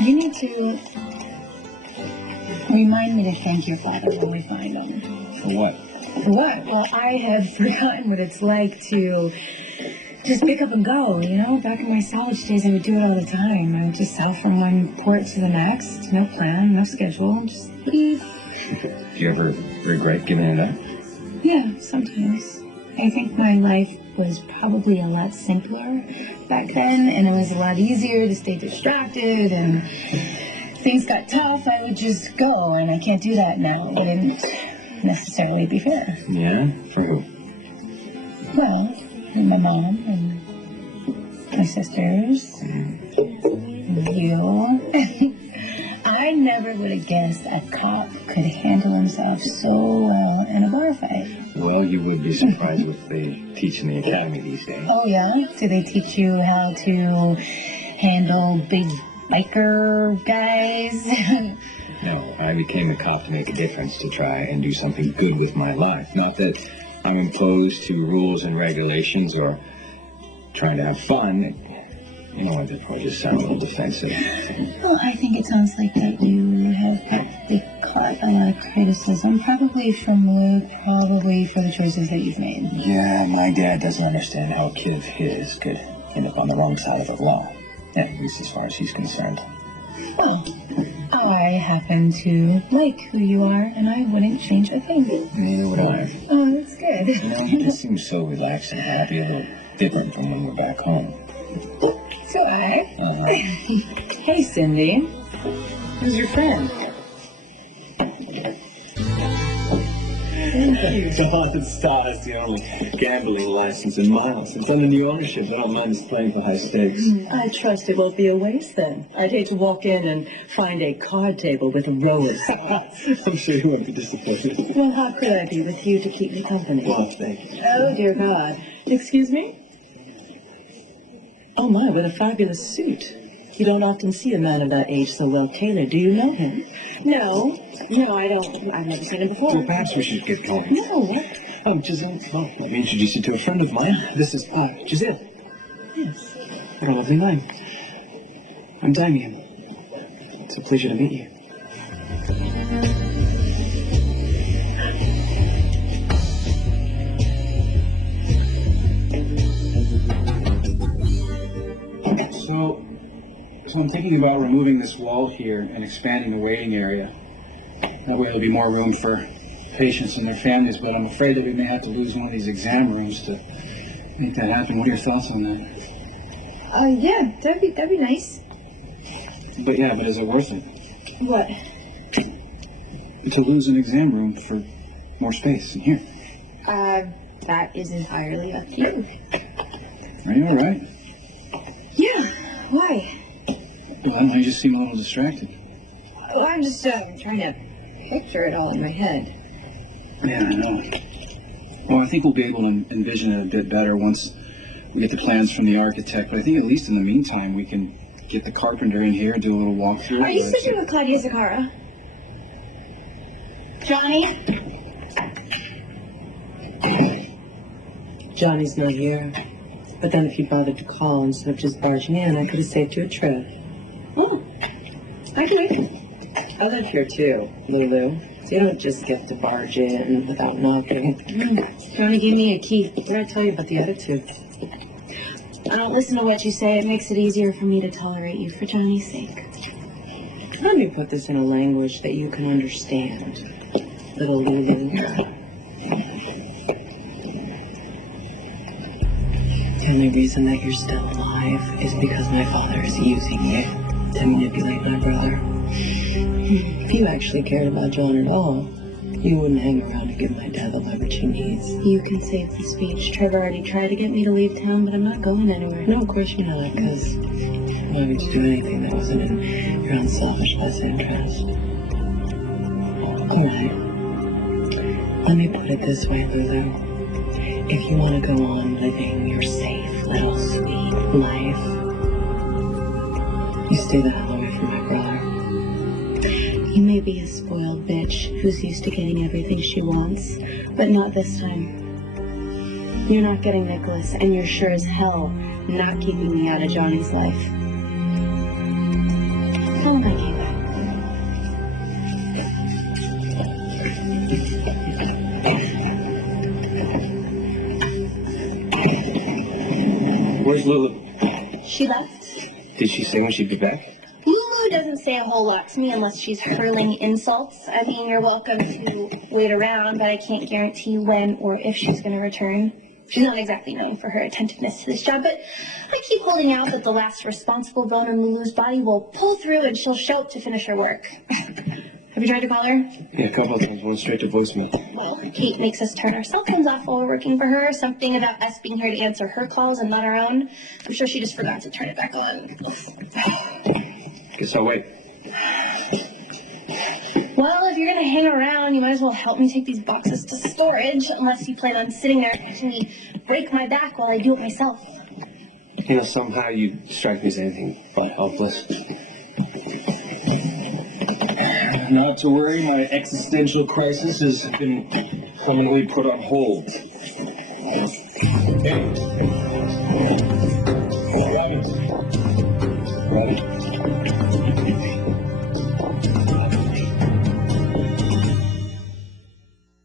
You need to remind me to thank your father when we find him. For what? For what? Well, I have forgotten what it's like to just pick up and go, you know? Back in my college days, I would do it all the time. I would just sail from one port to the next. No plan, no schedule, just leave. Do you ever regret giving it up? Yeah, sometimes. I think my life was probably a lot simpler back then, and it was a lot easier to stay distracted, and things got tough, I would just go, and I can't do that now. It wouldn't necessarily be fair. Yeah? For who? Well, my mom and my sisters, and you. I never would have guessed a cop could handle himself so well in a bar fight. Well, you would be surprised what they teach in the academy these days. Oh, yeah? Do they teach you how to handle big biker guys? No, I became a cop to make a difference, to try and do something good with my life. Not that I'm opposed to rules and regulations or trying to have fun. You know what, that probably just sound a little defensive. Well, I think it sounds like that you have probably caught a lot of criticism, probably from Luke, probably for the choices that you've made. Yeah, my dad doesn't understand how a kid of his could end up on the wrong side of the law. Yeah, at least as far as he's concerned. Well, I happen to like who you are, and I wouldn't change a thing. Neither would I. Oh, that's good. You know, you just seem so relaxed and happy, a little different from when we're back home. So I. Hey, Cindy. Who's your friend? John Star's the only gambling license in miles. It's under new ownership. I don't mind us playing for high stakes. I trust it won't be a waste then. I'd hate to walk in and find a card table with a row of slots. I'm sure you won't be disappointed. Well, how could I be with you to keep me company? Well, thank you. Oh, dear God. Excuse me? Oh, my, what a fabulous suit. You don't often see a man of that age so well tailored. Do you know him? No, I don't. I've never seen it before. Well, perhaps we should get going. No, what? Giselle. Well, let me introduce you to a friend of mine. This is, Giselle. Yes. What a lovely name. I'm Damien. It's a pleasure to meet you. So I'm thinking about removing this wall here and expanding the waiting area. That way there'll be more room for patients and their families, but I'm afraid that we may have to lose one of these exam rooms to make that happen. What are your thoughts on that? Yeah, that'd be nice. But is it worth it? What? To lose an exam room for more space in here. That is entirely up to you. Are you all right? Yeah, why? Well, I don't know, you just seem a little distracted. Well, I'm just trying to picture it all in my head. Yeah, I know. Well, I think we'll be able to envision it a bit better once we get the plans from the architect. But I think at least in the meantime, we can get the carpenter in here, do a little walkthrough. Are you speaking with Claudia Zakara? Johnny? Johnny's not here. But then if you bothered to call instead of just barging in, I could have saved you a trip. Oh, okay. I live here too, Lulu. So you don't just get to barge in without knocking. Johnny gave me a key. What did I tell you about the attitude? I don't listen to what you say. It makes it easier for me to tolerate you for Johnny's sake. Let me put this in a language that you can understand, little Lulu. The only reason that you're still alive is because my father is using you to manipulate my brother. If you actually cared about John at all, you wouldn't hang around to give my dad the leverage he needs. You can save the speech. Trevor already tried to get me to leave town, but I'm not going anywhere. No, of course you're not, because why would you do anything that wasn't in your own selfish best interest? All right. Let me put it this way, Lulu. If you want to go on living your safe, little, sweet life, you stay the hell away from my brother. You may be a spoiled bitch who's used to getting everything she wants, but not this time. You're not getting Nicholas, and you're sure as hell not keeping me out of Johnny's life. Come Where's Lulu? She left. Did she say when she'd be back? Lulu doesn't say a whole lot to me unless she's hurling insults. I mean, you're welcome to wait around, but I can't guarantee when or if she's going to return. She's not exactly known for her attentiveness to this job, but I keep holding out that the last responsible bone in Lulu's body will pull through and she'll show up to finish her work. Have you tried to call her? Yeah, a couple of times. Went straight to voicemail. Well, Kate makes us turn our cell phones off while we're working for her. Something about us being here to answer her calls and not our own. I'm sure she just forgot to turn it back on. Guess I'll wait. Well, if you're going to hang around, you might as well help me take these boxes to storage, unless you plan on sitting there watching me break my back while I do it myself. You know, somehow you strike me as anything but helpless. Not to worry, my existential crisis has been permanently put on hold. Hey. Robin.